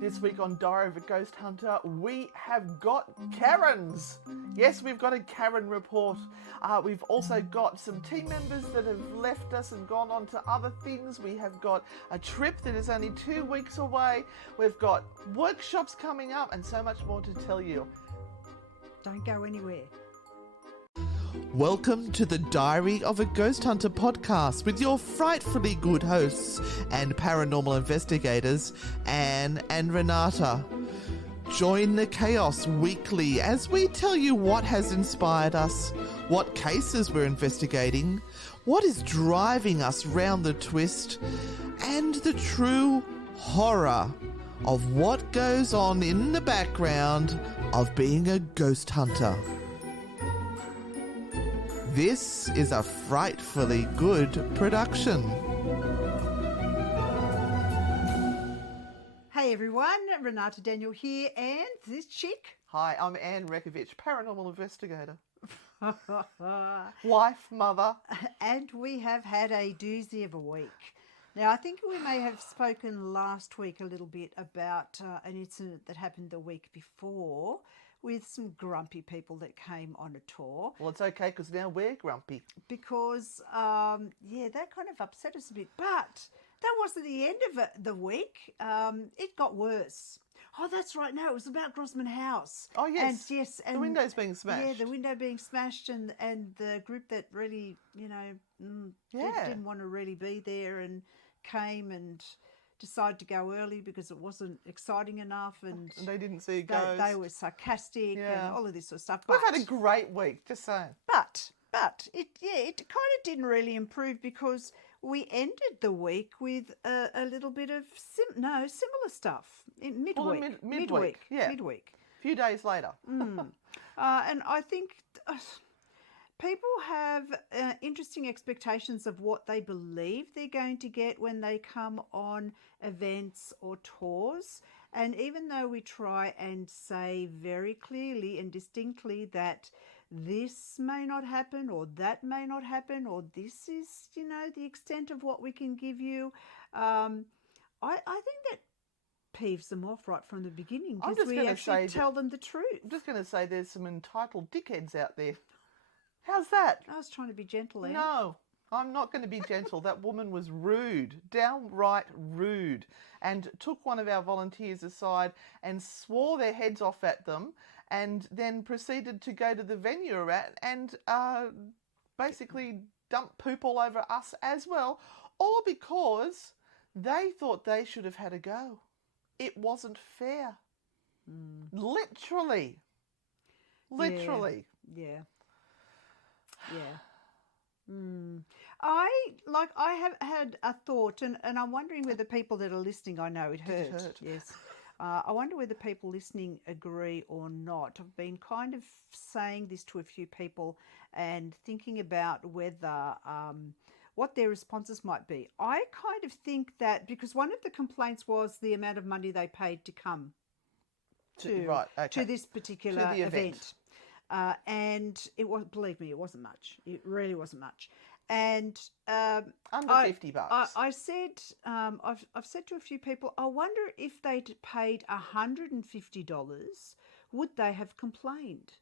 This week on Diary of a Ghost Hunter, we have got Karens. Yes, we've got a Karen report. We've also got some team members that have left us and gone on to other things. We have got a trip that is only 2 weeks away. We've got workshops coming up and so much more to tell you. Don't go anywhere. Welcome to the Diary of a Ghost Hunter podcast with your frightfully good hosts and paranormal investigators, Anne and Renata. Join the chaos weekly as we tell you what has inspired us, what cases we're investigating, what is driving us round the twist, and the true horror of what goes on in the background of being a ghost hunter. This is a frightfully good production. Hey everyone, Renata Daniel here, and this chick. Hi, I'm Anne Rekovich, paranormal investigator. Wife, mother. And we have had a doozy of a week. Now, I think we may have spoken last week a little bit about an incident that happened the week before with some grumpy people that came on a tour. Well, it's okay because now we're grumpy. Because, that kind of upset us a bit. But that wasn't the end of the week. It got worse. Oh, that's right. No, it was about Grossman House. Oh, yes. And the window's being smashed. Yeah, the window being smashed and the group that really, didn't want to really be there and came and decided to go early because it wasn't exciting enough, and they didn't see a ghost. They were sarcastic and all of this sort of stuff. We've had a great week, just saying. But it kind of didn't really improve because we ended the week with a little bit of similar stuff in midweek. Well, midweek. Midweek. A few days later. And I think people have interesting expectations of what they believe they're going to get when they come on events or tours. And even though we try and say very clearly and distinctly that this may not happen or that may not happen or this is, the extent of what we can give you, I think that peeves them off right from the beginning because we actually tell them the truth. I'm just going to say there's some entitled dickheads out there. How's that? I was trying to be gentle, Anne. No, I'm not going to be gentle. That woman was rude, downright rude, and took one of our volunteers aside and swore their heads off at them and then proceeded to go to the venue we're at and basically dump poop all over us as well, all because they thought they should have had a go. It wasn't fair. Literally. Yeah. I have had a thought, and I'm wondering whether people that are listening, I know it hurt. Yes. I wonder whether people listening agree or not. I've been kind of saying this to a few people and thinking about whether what their responses might be. I kind of think that because one of the complaints was the amount of money they paid to come to this particular event. And it was, believe me, it wasn't much. It really wasn't much. And under $50. I said, I've said to a few people, I wonder if they'd paid $150, would they have complained?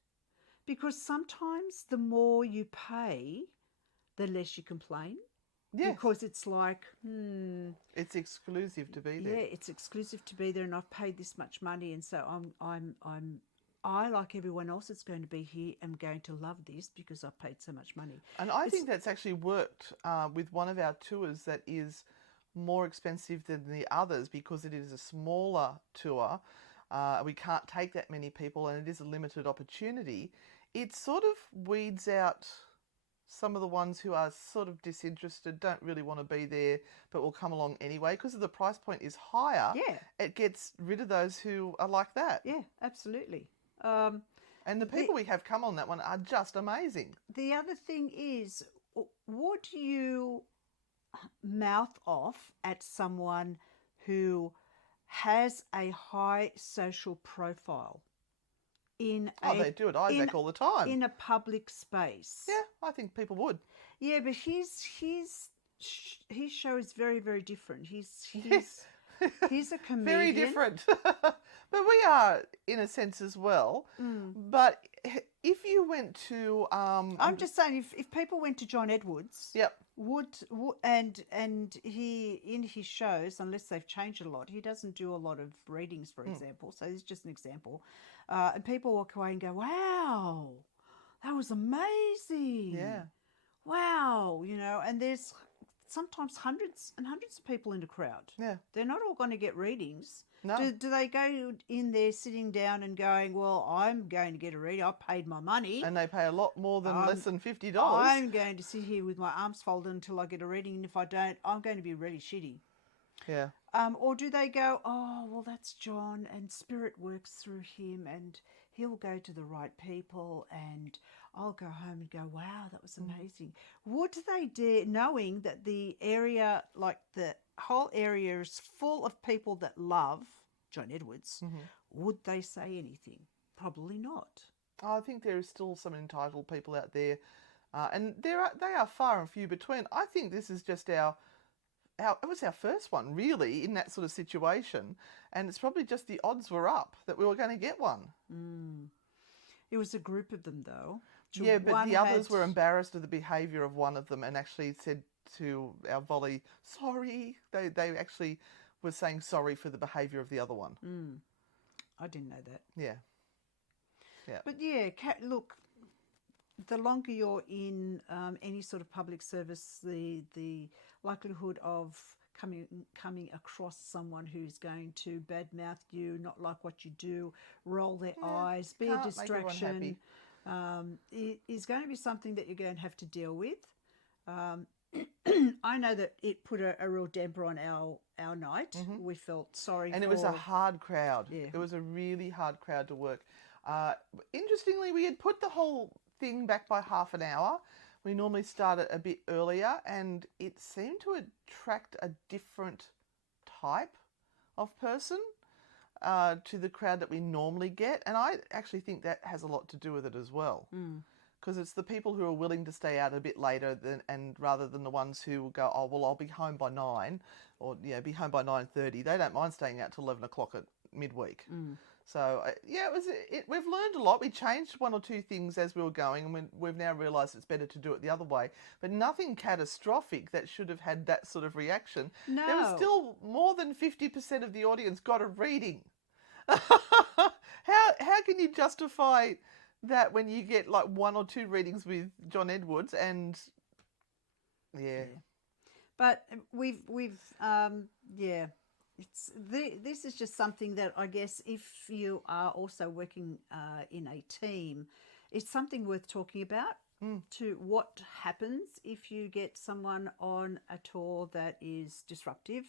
Because sometimes the more you pay, the less you complain. Yes. Because it's like, it's exclusive to be there. Yeah, it's exclusive to be there, and I've paid this much money, and so I, like everyone else that's going to be here, am going to love this because I've paid so much money. And I think that's actually worked with one of our tours that is more expensive than the others because it is a smaller tour. We can't take that many people and it is a limited opportunity. It sort of weeds out some of the ones who are sort of disinterested, don't really want to be there, but will come along anyway. Because the price point is higher, it gets rid of those who are like that. Yeah, absolutely. And the people we have come on that one are just amazing. The other thing is, would you mouth off at someone who has a high social profile? They do at Isaac all the time. In a public space. Yeah, I think people would. Yeah, but his show is very, very different. He's He's a comedian. Very different. But we are, in a sense, as well. But if you went to... I'm just saying, if people went to John Edwards... Yep. And he, in his shows, unless they've changed a lot, he doesn't do a lot of readings, for example. So this is just an example. And people walk away and go, wow, that was amazing. Yeah. Wow, and there's sometimes hundreds and hundreds of people in the crowd. Yeah. They're not all going to get readings. No. Do they go in there sitting down and going, well, I'm going to get a reading. I've paid my money. And they pay a lot more than less than $50. I'm going to sit here with my arms folded until I get a reading. And if I don't, I'm going to be really shitty. Yeah. Or do they go, oh, well, that's John and spirit works through him and he'll go to the right people and I'll go home and go, wow, that was amazing. Would they dare, knowing that the area, like the whole area is full of people that love John Edwards, would they say anything? Probably not. I think there is still some entitled people out there, and they are far and few between. I think this is just it was our first one, really, in that sort of situation, and it's probably just the odds were up that we were going to get one. It was a group of them, though. Yeah, but the others were embarrassed of the behaviour of one of them and actually said to our volley, sorry. They actually were saying sorry for the behaviour of the other one. I didn't know that. Yeah. Yeah. But yeah, look, the longer you're in any sort of public service, the likelihood of coming across someone who's going to badmouth you, not like what you do, roll their eyes, be a distraction, is going to be something that you're going to have to deal with. I know that it put a real damper on our night. We felt sorry and it was a hard crowd. Yeah. It was a really hard crowd to work. Interestingly, we had put the whole thing back by half an hour. We normally start it a bit earlier, and it seemed to attract a different type of person to the crowd that we normally get. And I actually think that has a lot to do with it as well. Because it's the people who are willing to stay out a bit later rather than the ones who will go, oh, well, I'll be home by 9 or be home by 9:30. They don't mind staying out till 11 o'clock at midweek. So, we've learned a lot. We changed one or two things as we were going, and we've now realised it's better to do it the other way. But nothing catastrophic that should have had that sort of reaction. No. There was still more than 50% of the audience got a reading. How can you justify that when you get like one or two readings with John Edwards and... Yeah. But we've this is just something that I guess if you are also working in a team, it's something worth talking about to what happens if you get someone on a tour that is disruptive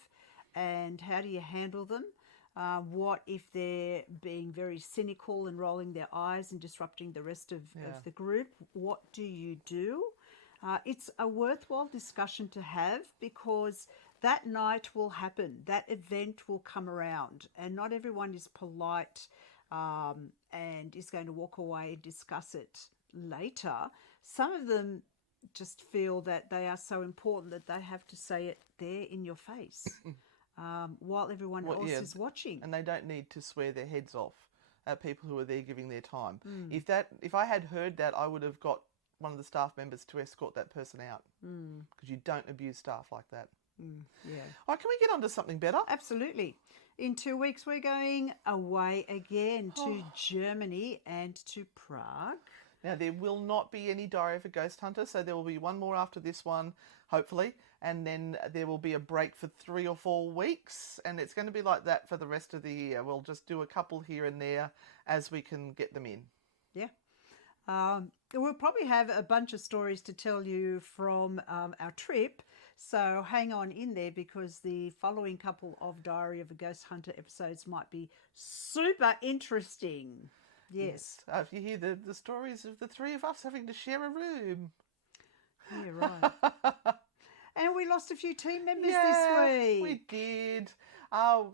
and how do you handle them? What if they're being very cynical and rolling their eyes and disrupting the rest of the group? What do you do? It's a worthwhile discussion to have because that night will happen. That event will come around and not everyone is polite and is going to walk away and discuss it later. Some of them just feel that they are so important that they have to say it there in your face while everyone else is watching. And they don't need to swear their heads off at people who are there giving their time. If I had heard that, I would have got one of the staff members to escort that person out because you don't abuse staff like that. Yeah. All right, can we get on to something better? Absolutely. In 2 weeks, we're going away again to Germany and to Prague. Now, there will not be any Diary of a Ghost Hunter, so there will be one more after this one, hopefully, and then there will be a break for 3 or 4 weeks, and it's going to be like that for the rest of the year. We'll just do a couple here and there as we can get them in. Yeah. We'll probably have a bunch of stories to tell you from our trip, so hang on in there because the following couple of Diary of a Ghost Hunter episodes might be super interesting. Yes. If you hear the stories of the three of us having to share a room. Yeah, right. And we lost a few team members this week. We did.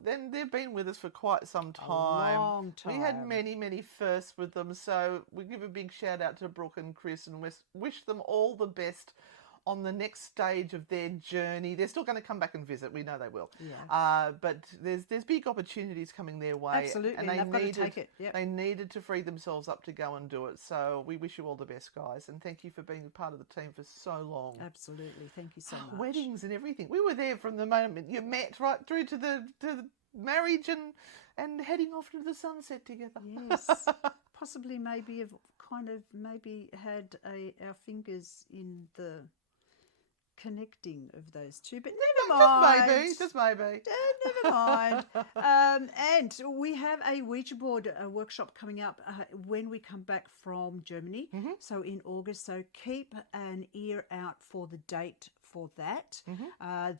Then they've been with us for quite some time. A long time. We had many, many firsts with them. So we give a big shout out to Brooke and Chris and wish them all the best on the next stage of their journey. They're still going to come back and visit. We know they will. Yeah. But there's big opportunities coming their way. Absolutely, And and they've got to take it. Yep. they needed to free themselves up to go and do it. So we wish you all the best, guys. And thank you for being part of the team for so long. Absolutely. Thank you so much. Weddings and everything. We were there from the moment you met right through to the marriage and heading off to the sunset together. Yes. Possibly maybe have kind of maybe had our fingers in the connecting of those two, but never mind. Just maybe. Never mind. And we have a Ouija board workshop coming up when we come back from Germany. So in August. So keep an ear out for the date for that.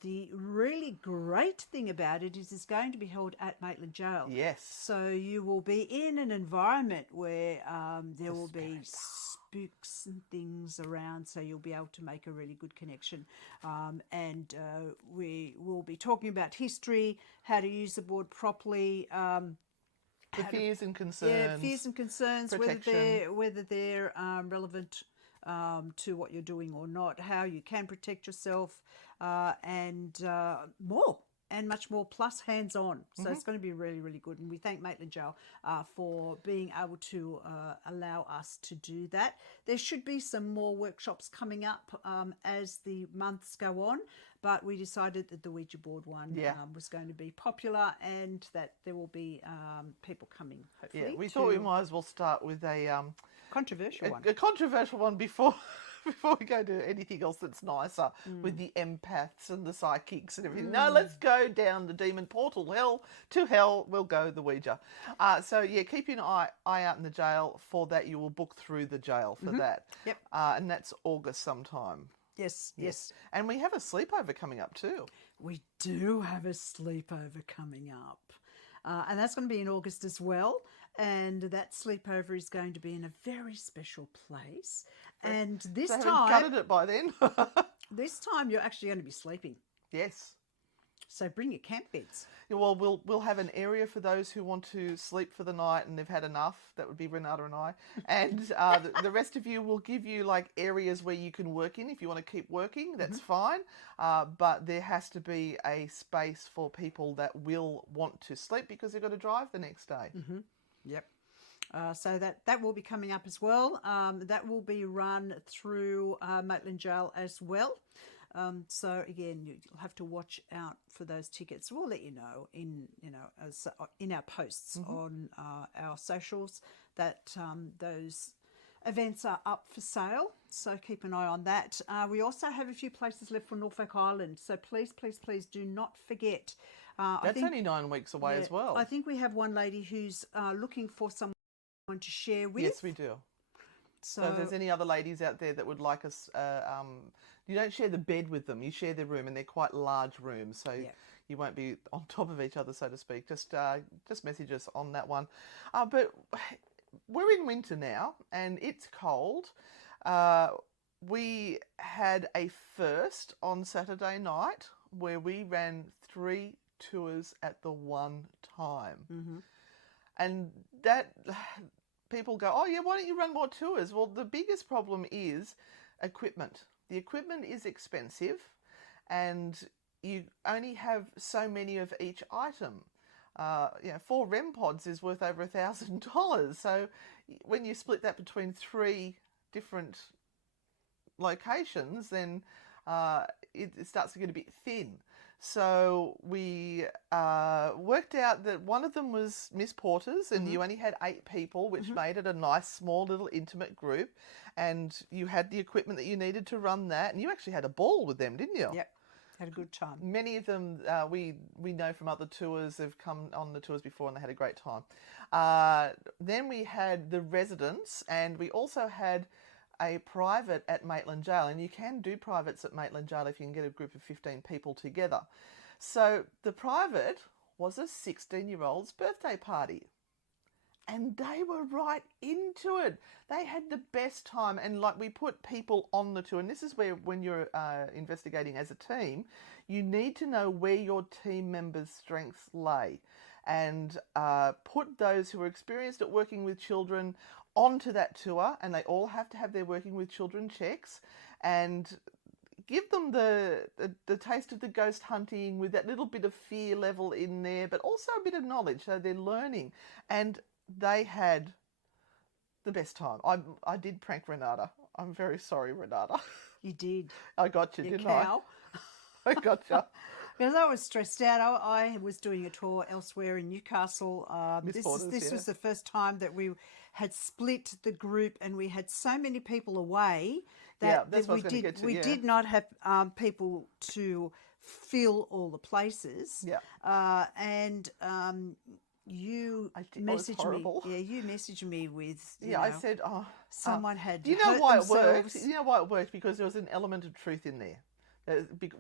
The really great thing about it is it's going to be held at Maitland Jail. Yes. So you will be in an environment where there will be spooks and things around, so you'll be able to make a really good connection. And we will be talking about history, how to use the board properly, the fears and concerns. Yeah, fears and concerns, protection. whether they're relevant to what you're doing or not, how you can protect yourself, and more. And much more, plus hands-on. So it's going to be really, really good. And we thank Maitland Jail for being able to allow us to do that. There should be some more workshops coming up as the months go on. But we decided that the Ouija board one was going to be popular and that there will be people coming, hopefully. Yeah, we thought we might as well start with a controversial one. A controversial one before we go to anything else that's nicer with the empaths and the psychics and everything. No, let's go down the demon portal. Hell, we'll go the Ouija. So, yeah, keep an eye out in the jail for that. You will book through the jail for that. Yep. And that's August sometime. Yes. And we have a sleepover coming up too. We do have a sleepover coming up. And that's going to be in August as well. And that sleepover is going to be in a very special place. And this so time... gutted it by then. This time you're actually going to be sleeping. Yes. So bring your camp beds. Yeah, well, we'll have an area for those who want to sleep for the night and they've had enough. That would be Renata and I. And the rest of you will give you like areas where you can work in. If you want to keep working, that's fine. But there has to be a space for people that will want to sleep because they've got to drive the next day. Yep. So that will be coming up as well. That will be run through Maitland Jail as well. So again, you'll have to watch out for those tickets. We'll let you know in our posts on our socials that those events are up for sale. So keep an eye on that. We also have a few places left for Norfolk Island. So please do not forget. That's only 9 weeks away as well. I think we have one lady who's looking for someone to share with. Yes, we do. So if there's any other ladies out there that would like us, you don't share the bed with them, you share their room, and they're quite large rooms, so you won't be on top of each other, so to speak. Just message us on that one. But we're in winter now, and it's cold. We had a first on Saturday night where we ran 3 tours at the one time. And that... People go, oh yeah, why don't you run more tours? Well, the biggest problem is equipment. The equipment is expensive and you only have so many of each item. 4 REM pods is worth over $1,000. So when you split that between 3 different locations, then it starts to get a bit thin. So we worked out that one of them was Miss Porter's and you only had 8 people, which made it a nice, small, little intimate group. And you had the equipment that you needed to run that. And you actually had a ball with them, didn't you? Yep. Had a good time. Many of them we know from other tours. They've come on the tours before and they had a great time. Then we had the residents and we also had a private at Maitland Jail, and you can do privates at Maitland Jail if you can get a group of 15 people together. So the private was a 16-year-old's birthday party, and they were right into it. They had the best time, and like we put people on the tour, and this is where when you're investigating as a team, you need to know where your team members' strengths lay, and put those who are experienced at working with children onto that tour, and they all have to have their working with children checks and give them the taste of the ghost hunting with that little bit of fear level in there, but also a bit of knowledge. So they're learning, and they had the best time. I did prank Renata. I'm very sorry, Renata. You did. I got you, You didn't cow. I? I got you. Because I was stressed out. I was doing a tour elsewhere in Newcastle. Miss This Borders, was the first time that we had split the group, and we had so many people away that, that's that what I was going to get to, we did not have people to fill all the places. Yeah. And you messaged me. Yeah, you messaged me with. I said, someone had. Do you know hurt why themselves. it worked? You know why it worked? Because there was an element of truth in there.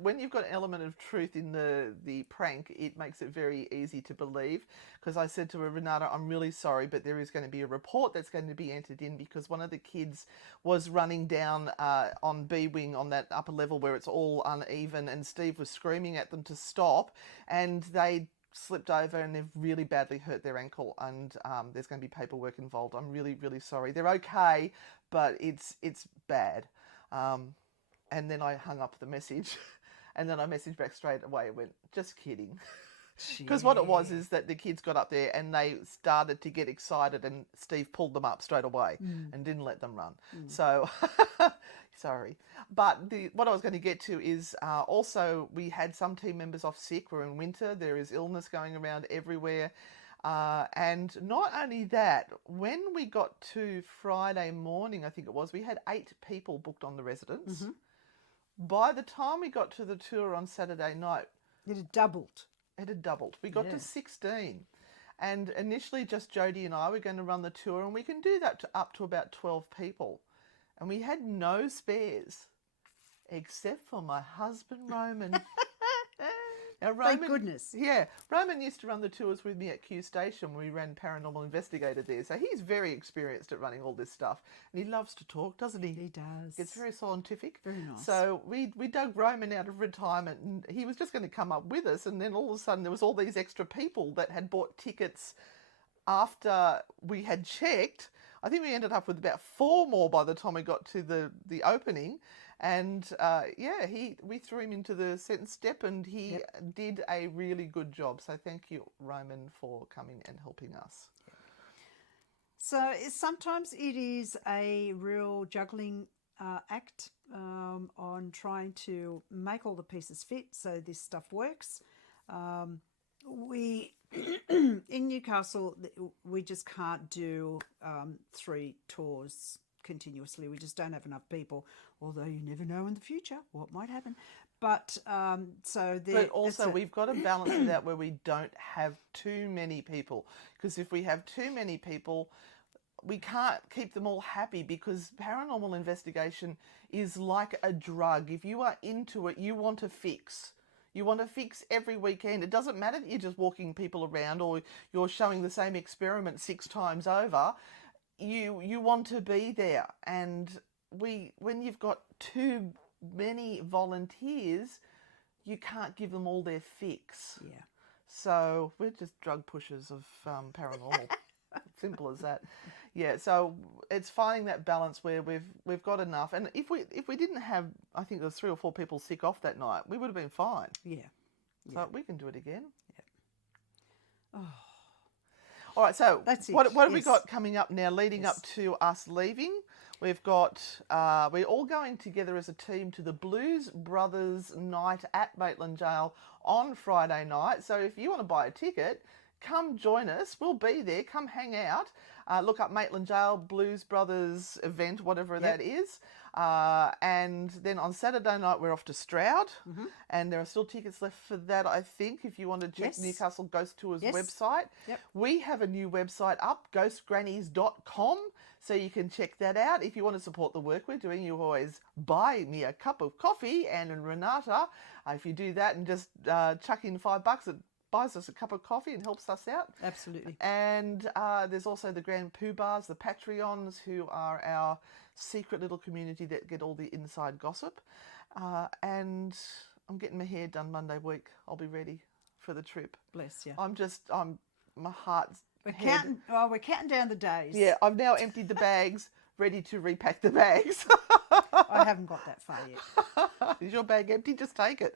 When you've got an element of truth in the prank, it makes it very easy to believe. Because I said to her, Renata, I'm really sorry, but there is going to be a report that's going to be entered in because one of the kids was running down on B wing on that upper level where it's all uneven, and Steve was screaming at them to stop, and they slipped over and they've really badly hurt their ankle, and there's going to be paperwork involved. I'm really, really sorry. They're okay, but it's bad. And then I hung up the message, and then I messaged back straight away and went, just kidding. Because what it was is that the kids got up there and they started to get excited, and Steve pulled them up straight away and didn't let them run. So, sorry. But what I was going to get to is also we had some team members off sick. We're in winter. There is illness going around everywhere. And not only that, when we got to Friday morning, I think it was, we had 8 people booked on the residence. Mm-hmm. By the time we got to the tour on Saturday night, it had doubled. We got to 16. And initially just Jodie and I were going to run the tour, and we can do that up to about 12 people. And we had no spares, except for my husband, Roman. Now, Roman, thank goodness. Yeah, Roman used to run the tours with me at Q Station when we ran Paranormal Investigator there. So he's very experienced at running all this stuff. And he loves to talk, doesn't he? He does. Gets very scientific. Very nice. So we dug Roman out of retirement, and he was just going to come up with us. And then all of a sudden there was all these extra people that had bought tickets after we had checked. I think we ended up with about 4 more by the time we got to the opening. And we threw him into the second step, and he did a really good job. So thank you, Roman, for coming and helping us. So sometimes it is a real juggling act on trying to make all the pieces fit so this stuff works. We in Newcastle, we just can't do 3 tours continuously. We just don't have enough people, although you never know in the future what might happen. But but also we've got to balance it out where we don't have too many people, because if we have too many people, we can't keep them all happy, because paranormal investigation is like a drug. If you are into it, you want to fix. You want to fix every weekend. It doesn't matter that you're just walking people around or you're showing the same experiment 6 times over. You want to be there, and when you've got too many volunteers, you can't give them all their fix. Yeah. So we're just drug pushers of paranormal. Simple as that. Yeah. So it's finding that balance where we've got enough, and if we didn't have, I think there was 3 or 4 people sick off that night, we would have been fine. Yeah. So we can do it again. Yeah. Oh. All right, so that's it. What have we got coming up now, leading up to us leaving? We've got, we're all going together as a team to the Blues Brothers night at Maitland Jail on Friday night. So if you want to buy a ticket, come join us. We'll be there. Come hang out. Look up Maitland Jail Blues Brothers event, whatever that is. And then on Saturday night, we're off to Stroud. And there are still tickets left for that, I think, if you want to check Newcastle Ghost Tours website. We have a new website up, ghostgrannies.com, so you can check that out. If you want to support the work we're doing, you always buy me a cup of coffee, and Renata, if you do that and just chuck in $5, it buys us a cup of coffee and helps us out. Absolutely. And there's also the Grand Pooh Bars, the Patreons, who are our secret little community that get all the inside gossip. And I'm getting my hair done Monday week. I'll be ready for the trip. Bless you. My heart's We're counting down the days. Yeah, I've now emptied the bags, ready to repack the bags. I haven't got that far yet. Is your bag empty? Just take it.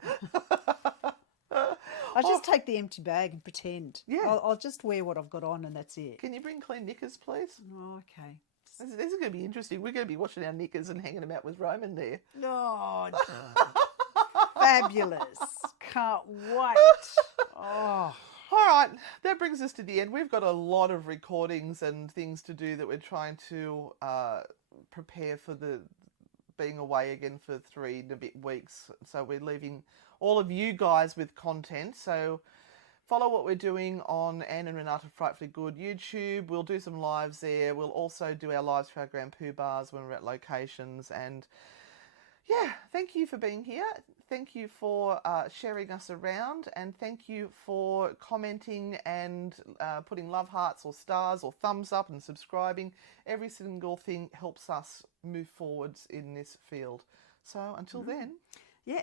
I'll just take the empty bag and pretend. Yeah. I'll just wear what I've got on and that's it. Can you bring clean knickers, please? Oh, okay. This is going to be interesting. We're going to be washing our knickers and hanging them out with Roman there. Oh, fabulous. Can't wait. Oh. All right, that brings us to the end. We've got a lot of recordings and things to do that we're trying to prepare for the being away again for 3 and a bit weeks. So we're leaving all of you guys with content. So follow what we're doing on Anne and Renata Frightfully Good YouTube. We'll do some lives there. We'll also do our lives for our Grand Poo bars when we're at locations. And yeah, thank you for being here. Thank you for sharing us around, and thank you for commenting and putting love hearts or stars or thumbs up and subscribing. Every single thing helps us move forwards in this field. So until then. Yeah,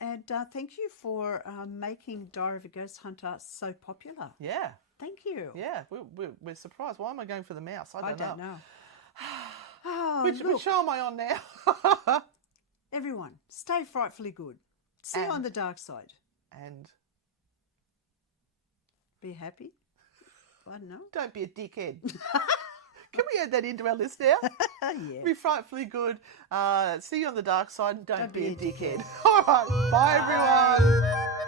and thank you for making Diary of a Ghost Hunter so popular. Yeah. Thank you. Yeah, we're surprised. Why am I going for the mouse? I don't know. Oh, Which show am I on now? Everyone, stay frightfully good. See you on the dark side. And be happy. I don't know. Don't be a dickhead. Can we add that into our list now? Yeah. Be frightfully good. See you on the dark side. Don't be a dickhead. All right. Bye, everyone.